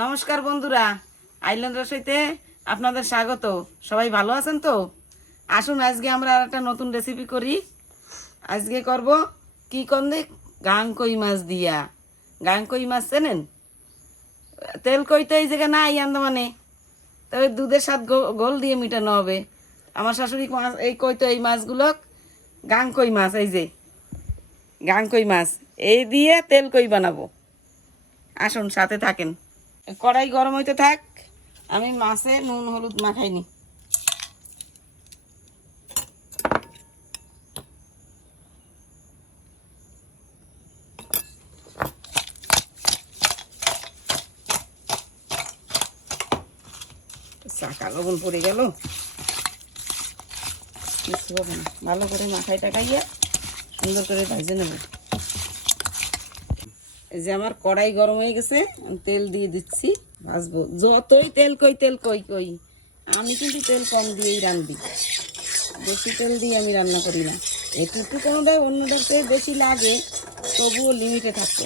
নমস্কার বন্ধুরা, আইল্যান্ড রসইতে আপনাদের স্বাগত। সবাই ভালো আছেন তো? আসুন, আজকে আমরা একটা নতুন রেসিপি করি। আজকে করব কি করলে গাং কই মাছ দিয়া। গাং কই মাছ চেনেন? তেল কই তো এই জায়গায় নাই আন্দামানে। তবে দুধের স্বাদ গোল দিয়ে মিটানো হবে। আমার শাশুড়ি মাছ এই কই তো এই মাছগুলো গাং কই মাছ, এই যে। গাং কই মাছ। এই দিয়ে তেল কই বানাবো? আসুন, সাথে থাকেন। কড়াই গরম হইতে থাক, আমি মাছে নুন, হলুদ মাখাইনি লবণ পড়ে গেল। কিছু হবে না। ভালো করে মাখাই টাকাইয়া সুন্দর করে ভাজে নেব। যে আমার কড়াই গরম হয়ে গেছে তেল দিয়ে দিচ্ছি, ভাজবো। যতই তেল কই তেল কই কই, আমি কিন্তু তেল কম দিয়েই রান্ধি বেশি তেল দিয়ে আমি রান্না করি না। একটু কোনোটা অন্যটার চেয়ে বেশি লাগে, তবুও লিমিটে থাকতে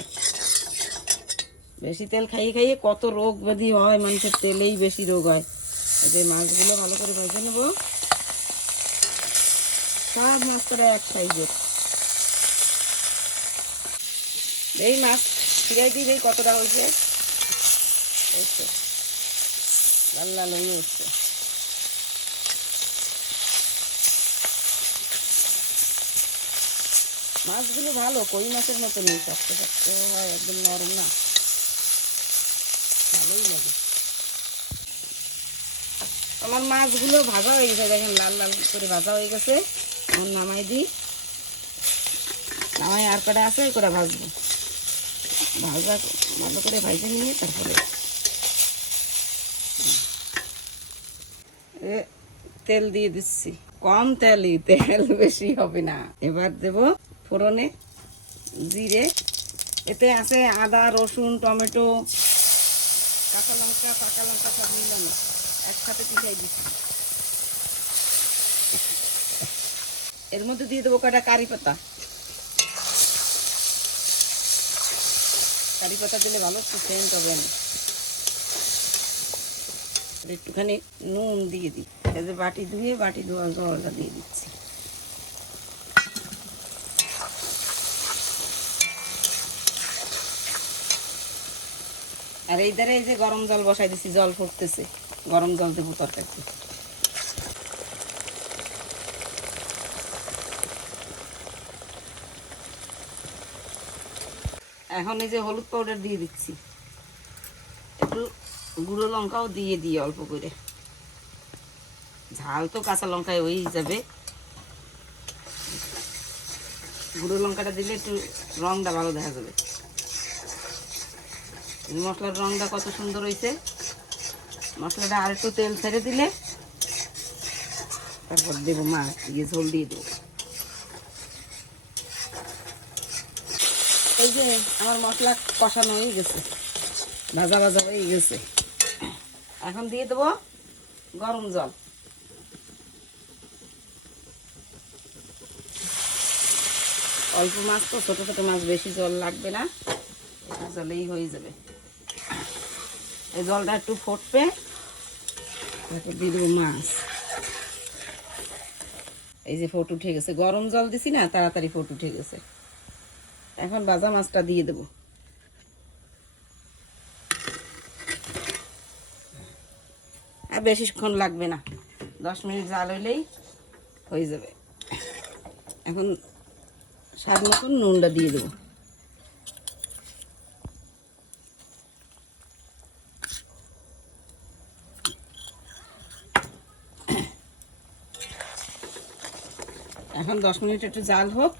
বেশি তেল খাইয়ে খাইয়ে কত রোগ ব্যাধি হয়, মানুষের তেলেই বেশি রোগ হয়। যে মাছগুলো ভালো করে ভেজে নেব। সব মাছ করে এক সাইজের। এই মাছ ফিরাই দিই এই কতটা হয়েছে? তো। লাল লাল হয়ে উঠছে। মাছগুলো ভালো, কই মাছের মতো নেই, শক্ত শক্ত হয়, একদম নরম না। ভালোই লাগে। আমার মাছগুলো ভাজা হয়ে গেছে, দেখেন, লাল লাল করে ভাজা হয়ে গেছে। আমার নামাই দিই। নামাই আর কটা আছে, ওই কটা ভাজবো। ভাজা, ভালো করে ভাজে নিয়ে তারপরে তেল দিয়ে দিচ্ছি। কম তেলই, তেল বেশি হবে না। এবার দেব ফোড়নে জিরে। এতে আছে আদা, রসুন, টমেটো, কাঁচা লঙ্কা, পাকা লঙ্কা সব মিলানো। একসাথে পিঠাই দিচ্ছি। এর মধ্যে দিয়ে দেবো কয়টা কারি পাতা? কারি পাতা দিলে ভালো, একটু সেন্ট হবে। না একটুখানি নুন দিয়ে দিই। যে বাটি ধুয়ে, বাটি ধোয়া জলটা দিয়ে দিচ্ছি। আর এই ধারে এই যে গরম জল বসাই দিছি, জল ফুটতেছে। গরম জল দেবো তরকারিতে। এখন এই যে হলুদ পাউডার দিয়ে দিচ্ছি। একটু গুঁড়ো লঙ্কাও দিয়ে দিই অল্প করে। ঝাল তো কাঁচা লঙ্কায় হয়েই যাবে। গুঁড়ো লঙ্কাটা দিলে একটু রংটা ভালো দেখা যাবে। মশলার রংটা কত সুন্দর হয়েছে। মশলাটা আর একটু তেল ছেড়ে দিলে তারপর দেবো মাছ দিয়ে ঝোল দিয়ে দেবো। এই যে আমার মশলা কষানো হয়ে গেছে। ভাজা ভাজা হয়ে গেছে। এখন দিয়ে দেবো গরম জল। অল্প মাছ তো, ছোটো ছোটো মাছ বেশি জল লাগবে না। একটু জলেই হয়ে যাবে। এই জলটা একটু ফুটবে। তারপর দিয়ে দেবো মাছ। এই যে ফোট উঠে গেছে। গরম জল দিছি না, তাড়াতাড়ি ফোট উঠে গেছে। এখন ভাজা মাছটা দিয়ে দেবো। আর বেশিক্ষণ লাগবে না। দশ মিনিট জাল হইলেই হয়ে যাবে। এখন স্বাদ মতন নুনটা দিয়ে দেবো। এখন দশ মিনিট একটু জাল হোক,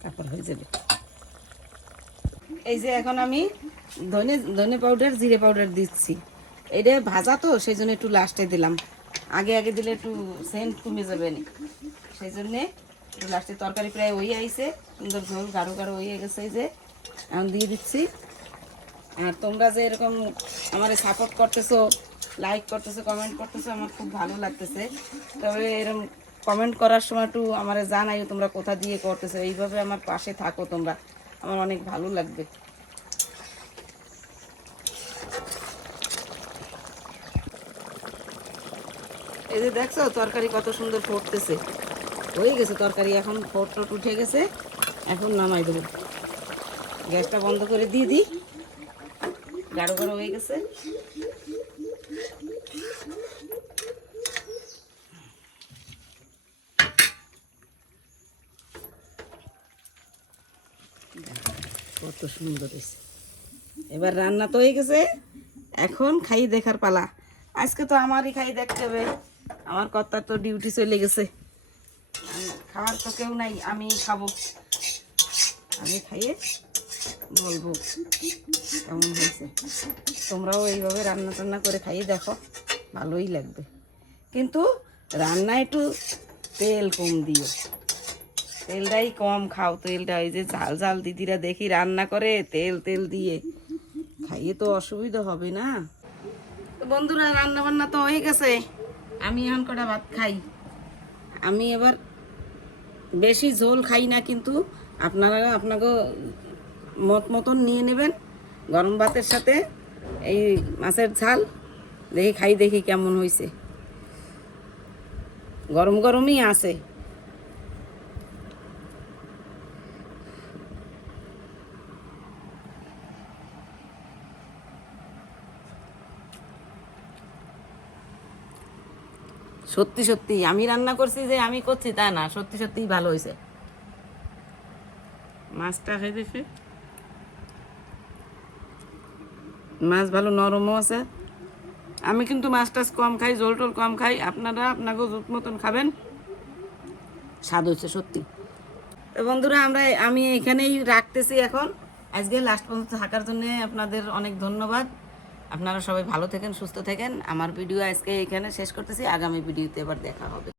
তারপর হয়ে যাবে। এই যে এখন আমি ধনে ধনে পাউডার জিরে পাউডার দিচ্ছি। এটা ভাজা তো সেই জন্য একটু লাস্টে দিলাম। আগে আগে দিলে একটু সেন্ট কমে যাবে না। সেই জন্যে একটু লাস্টে তরকারি প্রায় ওই আইছে, সুন্দর ঝোল, গাঢ় গাঢ় হয়ে গেছে এই যে। এখন দিয়ে দিচ্ছি। আর তোমরা যে এরকম আমার সাপোর্ট করতেছো লাইক করতেছো কমেন্ট করতেছো, আমার খুব ভালো লাগতেছে। তবে এরকম কমেন্ট করার সময় একটু আমার জানাই তোমরা কোথা দিয়ে করতেছো, এইভাবে আমার পাশে থাকো তোমরা। আমার অনেক ভালো লাগবে। এই যে দেখছ, তরকারি কত সুন্দর ফোটতেছে। হয়ে গেছে তরকারি, এখন ফোট উঠে গেছে। এখন নামাই দেবো। গ্যাসটা বন্ধ করে দিয়ে দিই। গাড়ো গাড়ো হয়ে গেছে। সুন্দর হয়েছে এবার রান্না তো হয়ে গেছে এখন খাই দেখার পালা আজকে তো আমারই খাই দেখতে হবে আমার কর্তার তো ডিউটি চলে গেছে খাওয়ার তো কেউ নাই আমি খাব আমি খাইয়ে বলব কেমন হয়েছে তোমরাও এইভাবে রান্না টান্না করে খাইয়ে দেখো ভালোই লাগবে কিন্তু রান্না একটু তেল কম দিও তেলটাই কম খাও, তেলটা ওই যে ঝাল ঝাল দিদিরা দেখি রান্না করে, তেল তেল দিয়ে। খাইয়ে তো অসুবিধা হবে না। তো বন্ধুরা রান্না বান্না তো হয়ে গেছে। আমি এখন কটা ভাত খাই। আমি এবার বেশি ঝোল খাই না, কিন্তু আপনারা আপনাকে মত মতন নিয়ে নেবেন। গরম ভাতের সাথে এই মাছের ঝাল। দেখি খাই, দেখি কেমন হয়েছে গরম গরমই আছে। সত্যি সত্যি। আমি রান্না করছি যে আমি করছি তা না, সত্যি, সত্যিই ভালো হয়েছে মাছটা খাই দেখি। মাছ ভালো নরমও আছে। আমি কিন্তু মাছ টাছ কম খাই জল টল কম খাই। আপনারা আপনাকেও জুত মতন খাবেন। স্বাদ হয়েছে সত্যি। বন্ধুরা, আমরা আমি এখানেই রাখতেছি এখন। আজকে লাস্ট পর্যন্ত থাকার জন্য আপনাদের অনেক ধন্যবাদ। আপনারা সবাই ভালো থাকেন, সুস্থ থাকেন। আমার ভিডিও আজকে এখানে শেষ করতেছি। আগামী ভিডিওতে এবার দেখা হবে।